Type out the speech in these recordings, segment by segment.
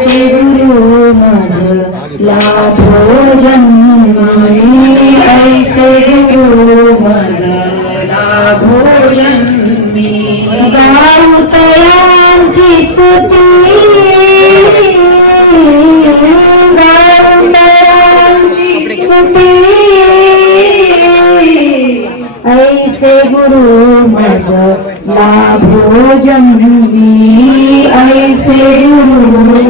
ऐसे गुरु माझ लाभो जन्मी ऐसे गुरु माझ लाभो जन्मी गाऊतयांची स्तुती स्तुती ऐसे गुरु मज लाभो जन्मी ऐसे गुरु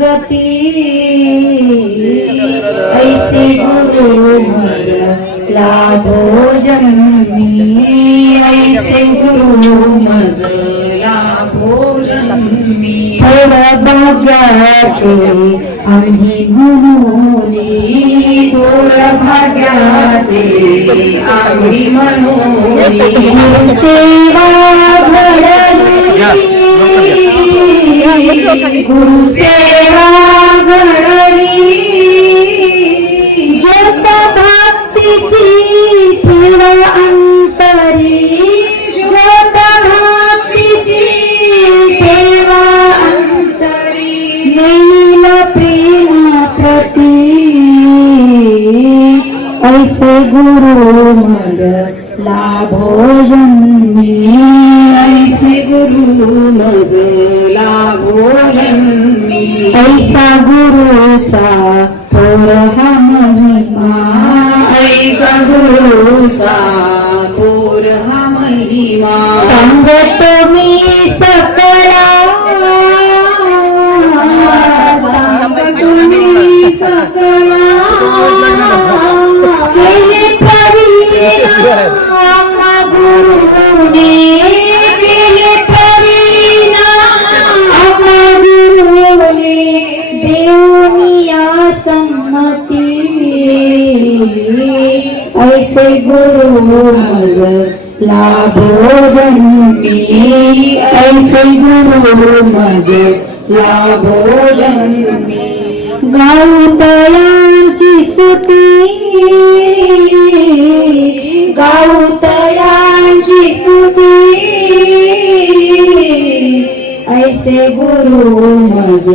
गती ऐसे गुरु मज लाभो जन्मी ऐसे गुरु मज लाभो जन्मी फळ भाग्याचे आम्ही गुरुनी। भाग्याचे आम्ही मनोनी सेवा घडली गुरु सेवा लाभो जन्मी ऐसे गुरु मज लाभो जन्मी ऐसा गुरुचा थोर हा महिमा ऐसा गुरुचा थोर हा महिमा सांगतो मी गुरु मज लाभो जन्मी ऐसे गुरु मज लाभो जन्मी गाऊतयांची स्तुती गाऊतयांची स्तुती ऐसे गुरु मज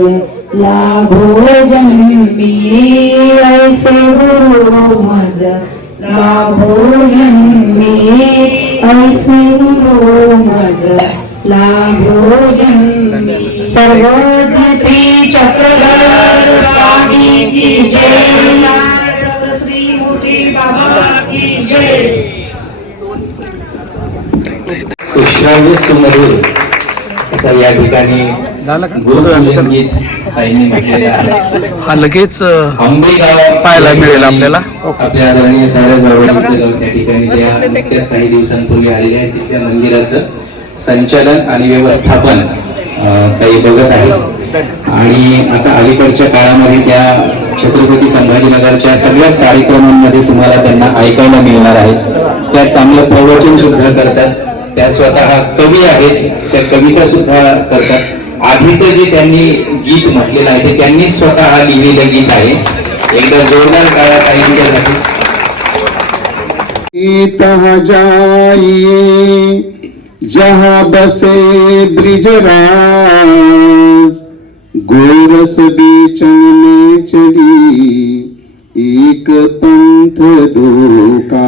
लाभो जन्मी ऐसे गुरु मज लाभो जन्मी ऐसे सर्वज्ञ श्री चक्रधर स्वामी की जय. श्री मोठी बाबा की जय. सुश्राव्य सुमधुर असा या ठिकाणी आहे. हा लगेच पाहायला मिळेल आपल्याला. आपल्या आदरणीय त्या ठिकाणी त्या काही दिवसांपूर्वी आलेल्या आहेत तिथल्या मंदिराचं संचालन आणि व्यवस्थापन ताई बघत आहेत. आणि आता अलीकडच्या काळामध्ये त्या छत्रपती संभाजीनगरच्या सगळ्याच कार्यक्रमांमध्ये तुम्हाला त्यांना ऐकायला मिळणार आहेत त्या चांगलं प्रवचन सुद्धा करतात. त्या स्वतः कवी आहेत त्या कविता सुद्धा करतात. आधीचं जे त्यांनी गीत म्हटलेलं आहे ते त्यांनी स्वतः लिहिलेलं गीत आहे. एकदा जोरदार काळा ताईंच्यासाठी तहाँ जाइए बसे ब्रिजराज गोरस बीचन में चली एक पंथ दो का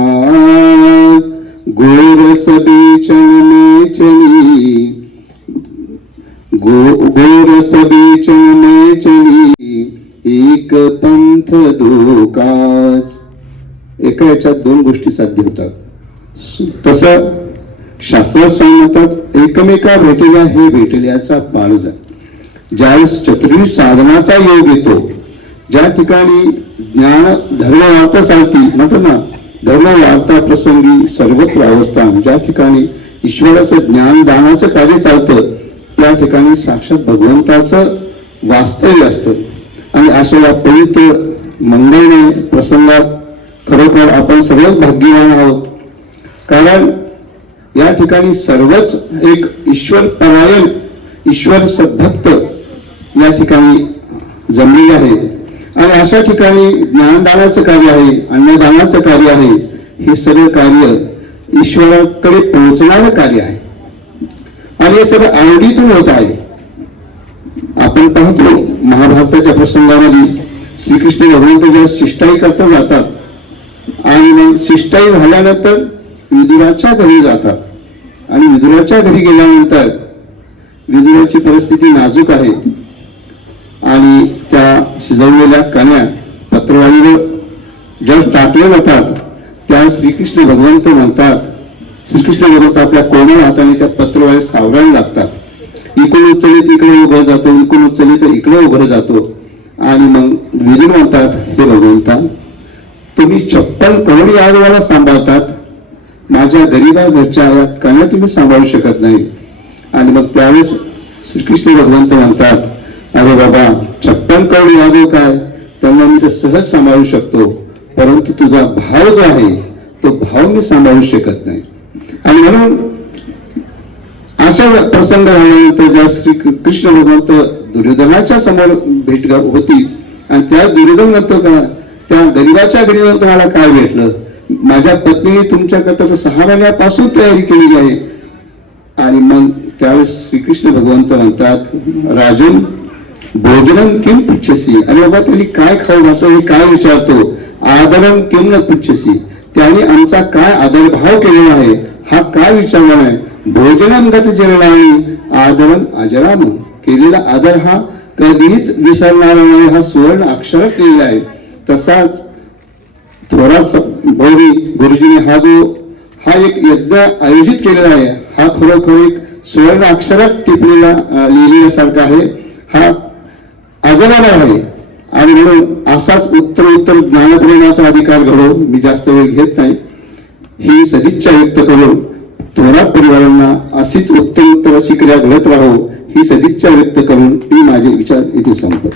गोरस बीचन में चली गोर गोरस बीचन चली एक पंथ धोकाच एका याच्यात दोन गोष्टी साध्य होतात. तस तसं शास्त्रात सांगतात एकमेका भेटल्या हे भेटल्याचा पाळजा ज्यावेळेस चतुर्वी साधनाचा योग येतो ज्या ठिकाणी ज्ञान धर्म वार्ता चालती म्हणतो ना धर्म वार्ता प्रसंगी सर्वत्र अवस्थान ज्या ठिकाणी ईश्वराचं ज्ञानदानाचं कार्य चालतं त्या ठिकाणी साक्षात भगवंताचं वास्तव्य असतं. आणि अशा या पवित्र मंगळने प्रसंगात खरोखर आपण सगळेच भाग्यवान आहोत. कारण या ठिकाणी सर्वच एक ईश्वर परायण ईश्वर सद्भक्त या ठिकाणी जमलेले आहे. आणि अशा ठिकाणी ज्ञानदानाचं कार्य आहे अन्नदानाचं कार्य आहे. हे सर्व कार्य ईश्वराकडे पोहोचणारं कार्य आहे. आणि हे सगळं आवडीतून होत आहे. आपण पाहतो महाभारताच्या प्रसंगामध्ये श्रीकृष्ण भगवंत जेव्हा शिष्टाई करता जातात आणि मग शिष्टाई झाल्यानंतर विदुराच्या घरी जातात. आणि विदुराच्या घरी गेल्यानंतर विदुराची परिस्थिती नाजूक आहे. आणि त्या शिजवलेल्या कण्या पत्रवाळीवर ज्या टाकल्या जातात त्या श्रीकृष्ण भगवंत म्हणतात श्रीकृष्ण भगवंत आपल्या कोणी हाताने त्या पत्रवाळीत सावरायला लागतात? इकडून उचलले तर इकडे उभं जातो इकडून उचलले तर इकडे उभं जातो. आणि मग विधी म्हणतात हे भगवंता तुम्ही चप्पल कवडी या आजोबाला सांभाळतात? माझ्या गरीबा घरच्या आयात कन्या तुम्ही सांभाळू शकत नाही. आणि मग त्यावेळेस श्रीकृष्ण भगवंत म्हणतात अरे बाबा चप्पल कवडी यादव काय? त्यांना मी ते सहज सांभाळू शकतो. परंतु तुझा भाव जो आहे तो भाव मी सांभाळू शकत नाही. आणि म्हणून अशा प्रसंग ज्या श्री कृष्ण भगवंत दुर्योधनाच्या समोर भेट होती आणि त्या दुर्योधन म्हणतो का त्या गरीबाच्या घरी जाऊन तुम्हाला काय भेटलं? माझ्या पत्नीने तुमच्याकरता तर सहा महिन्यापासून तयारी केलेली आहे. आणि मग त्यावेळेस श्रीकृष्ण भगवंत म्हणतात राजन भोजनम किम पुच्छसी? आणि बाबा त्यांनी काय खाऊ घातलं हे काय विचारतो? आदरम किम न पुच्छसी? त्याने आमचा काय आदरभाव केलेला आहे? हा काय विचारणार आहे भोजनम गत जरणाने आदरम अजराम केलेला आदर हा कधीच विसरणारा नाही हा सुवर्ण अक्षर केलेला आहे. तसाच थोरात भौरी गुरुजीने हा जो हा एक यज्ञ आयोजित केलेला आहे हा खरोखर एक सुवर्ण अक्षरात टिपलेला लिहिलेल्यासारखा आहे. हा अजराला आहे. आणि म्हणून असाच उत्तर उत्तर ज्ञानप्रेमाचा अधिकार घडो मी जास्त वेळ घेत नाही. ही सदिच्छा व्यक्त करून थोरात परिवारांना अशीच उत्तम उत्तम अशी क्रिया घडत राहो ही सदिच्छा व्यक्त करून मी माझे विचार इथे संपतो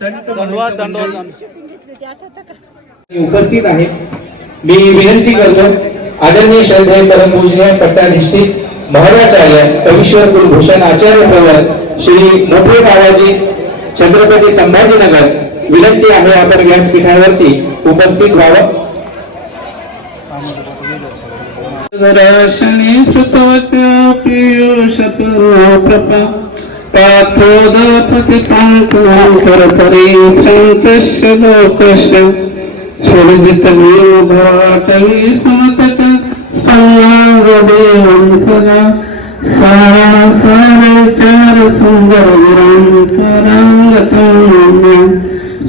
संत उपस्थित आहेत मी विनंती करतो आदरणीय श्रद्धेय परमपूजनीय पट्टाधिष्ठित महोदयाचार्य कवीश्वर कुलभूषण आचार्य प्रवर श्री मोठे बाबाजी छत्रपती संभाजीनगर विनंती आहे आपण व्यासपीठावरती उपस्थित व्हावं. दर्शनी श्रुतवच पीयूष प्रपा पाथोदपति पांथोन्तरतरे संतस्य लोकस्य सुरजित भाटवी समतट संगदेवं सदा सारा सार चार सुंदर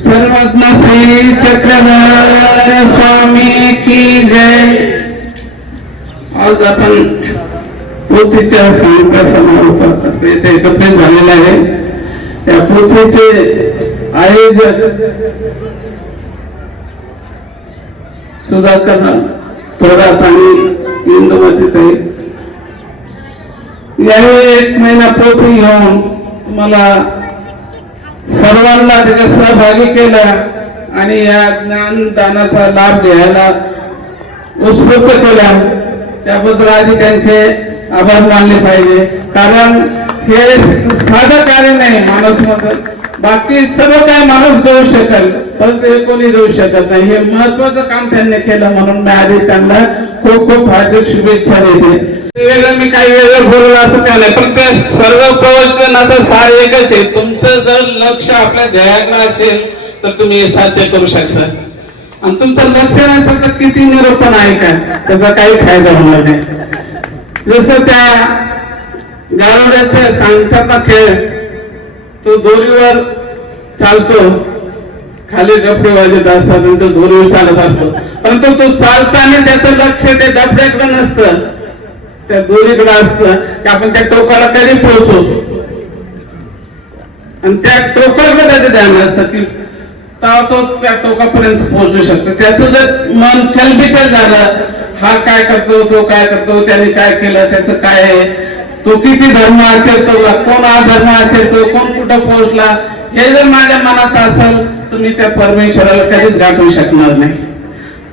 सर्वज्ञ श्री चक्रधार्य स्वामी की जय। आज आपण पृथ्वीच्या सांगता समारोपात येथे एकत्रित झालेले आहे. त्या पृथ्वीचे आयोजक सुधाकर थोरात आणि इंदुमती आहे यावेळी एक महिना पृथ्वी घेऊन तुम्हाला सर्वांना त्याच्यात सहभागी केलं आणि या ज्ञानदानाचा लाभ घ्यायला उत्स्फूर्त केला. त्याबद्दल आधी त्यांचे आभार मानले पाहिजे. कारण हे साधं कार्य नाही माणूस मत बाकी सर्व काय माणूस देऊ शकेल परंतु हे कोणी देऊ शकत नाही. हे महत्वाचं काम त्यांनी केलं म्हणून मी आधी त्यांना खूप खूप हार्दिक शुभेच्छा देते. वेगळं मी काही वेगळं बोललं असं काय नाही पण ते सर्व प्रवचनाचं सार एकच आहे. तुमचं जर लक्ष आपल्या ध्येयाकडे असेल तर तुम्ही हे साध्य करू शकता. आणि तुमचं लक्ष नसेल तर किती निरोपण आहे का त्याचा काही फायदा होणार नाही. जसं त्या गारुड्याच्या सांगताना खेळ तो दोरीवर चालतो. खाली डफडे वाजत असतात आणि तो दोरीवर चालत असतो. परंतु तो चालताना त्याचं लक्ष ते डफड्याकडे नसतं. त्या दोरीकडे असतं की आपण त्या टोकाला कधी पोहोचवतो आणि त्या टोकाकडे त्याचं ध्यान असतं की तेव्हा तो त्या टोकापर्यंत पोहोचू शकतो. त्याचं जर मन चलबिचल झालं हा काय करतो तो काय करतो त्याने काय केलं त्याचं काय आहे? तो किती धर्म आचरतो कोण हा धर्म आचरतो कोण कुठं पोहोचला? हे जर माझ्या मनात असेल तर मी त्या परमेश्वराला काहीच गाठवू शकणार नाही.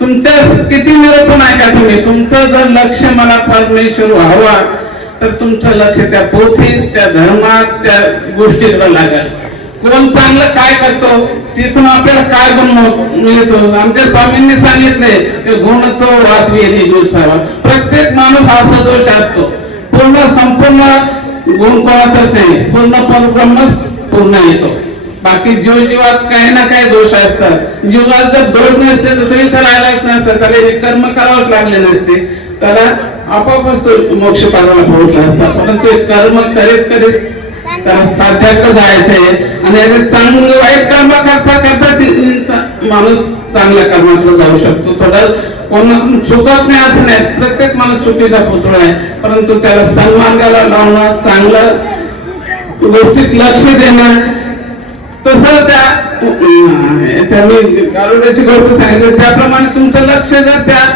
तुमचं किती निरोपण आहे का तुम्ही? तुमचं जर लक्ष मला परमेश्वर व्हावा तर तुमचं लक्ष त्या पोथी त्या धर्मात त्या गोष्टीकडे लागेल. कोण चांगलं काय करतो तिथून आपल्याला काय मिळतो आमच्या स्वामींनी सांगितले गुण तो वाचवी दिवसावा प्रत्येक माणूस हा सदोष असतो. पूर्ण संपूर्ण गुण कोणाचाच नाही. पूर्ण परब्रह्मच पूर्ण येतो. बाकी जीव जीवात काही ना काही दोष असतात. जीवात जर दोष नसते तर तुम्ही तर राहिलाच नसतं. त्याला हे कर्म करावंच लागले नसते. त्याला आपोआपच तो मोक्ष पादाला पोहोचला असता. परंतु कर्म करीत करीत त्याला साध्याकडे जायचंय आणि चांगलं वाईट कर्म करता करता माणूस चांगल्या कर्माकडे जाऊ शकतो. थोडं कोण चुकत नाही असं नाही. प्रत्येक माणूस चुकीचा पुतळा आहे. परंतु त्याला सन्मार्गाला लावणं चांगलं गोष्टीत लक्ष देणं तसं त्या गारुड्याची गोष्ट सांगितलं. त्याप्रमाणे तुमचं लक्ष जर त्या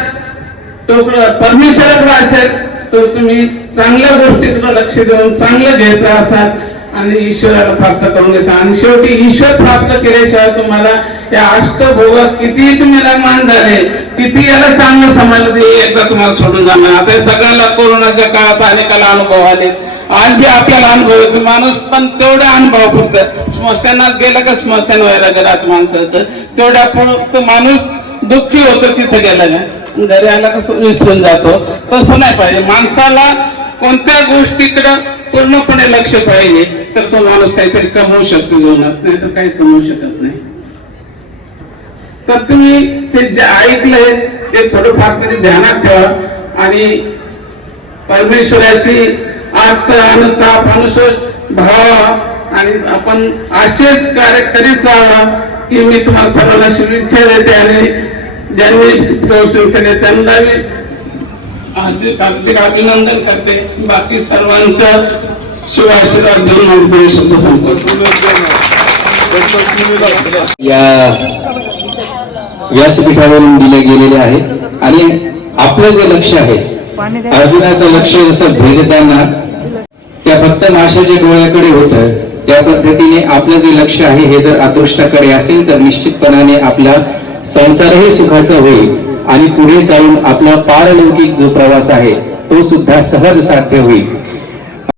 टोकलं परमेश्वराकडे असेल तर तुम्ही चांगल्या गोष्टीकडे लक्ष देऊन चांगलं घ्यायचं असाल. आणि ईश्वराला प्राप्त करून घ्यायचा आणि शेवटी ईश्वर प्राप्त केल्याशिवाय तुम्हाला या अष्टभोगात कितीही तुम्ही निर्माण झाले किती याला चांगलं समजलं ते एकदा तुम्हाला सोडून जाणार. आता सगळ्यांना कोरोनाच्या काळात अनेकाला अनुभव आले आज बी आपल्याला अनुभव येतो. माणूस पण तेवढा अनुभव फक्त स्मशानात गेलं का स्मशान व्हायला घरात माणसाचं? तेवढ्या फक्त माणूस दुःखी होतो तिथं गेला ना घरी आला कसं विसरून जातो. तसं नाही पाहिजे. माणसाला कोणत्या गोष्टीकडं पूर्णपणे लक्ष पाहिजे. तर तो माणूस काहीतरी कमवू शकतो जीवनात नाही तर काही कमवू शकत नाही. तर तुम्ही ते जे ऐकलंय ते थोडंफार तरी ध्यानात ठेवा. आणि परमेश्वराची आर्त अनुताप अनुसूत भावा आणि आपण असेच कार्य करीत जावा की मी तुम्हाला सर्वांना शुभेच्छा देते आणि ज्यांनी प्रवचन केले त्यांना मी हार्दिक हार्दिक अभिनंदन करते. बाकी सर्वांचं या व्यासपीठावरून दिले गेलेले आहे. आणि आपलं जे लक्ष आहे अर्जुनाचं लक्ष जसं भेदताना त्या फक्त माशाच्या डोळ्याकडे होतं. त्या पद्धतीने आपलं जे लक्ष आहे हे जर अदृष्टाकडे असेल तर निश्चितपणाने आपला संसारही सुखाचा होईल. आणि पुढे जाऊन आपला पारलौकिक जो प्रवास आहे तो सुद्धा सहज साध्य होईल.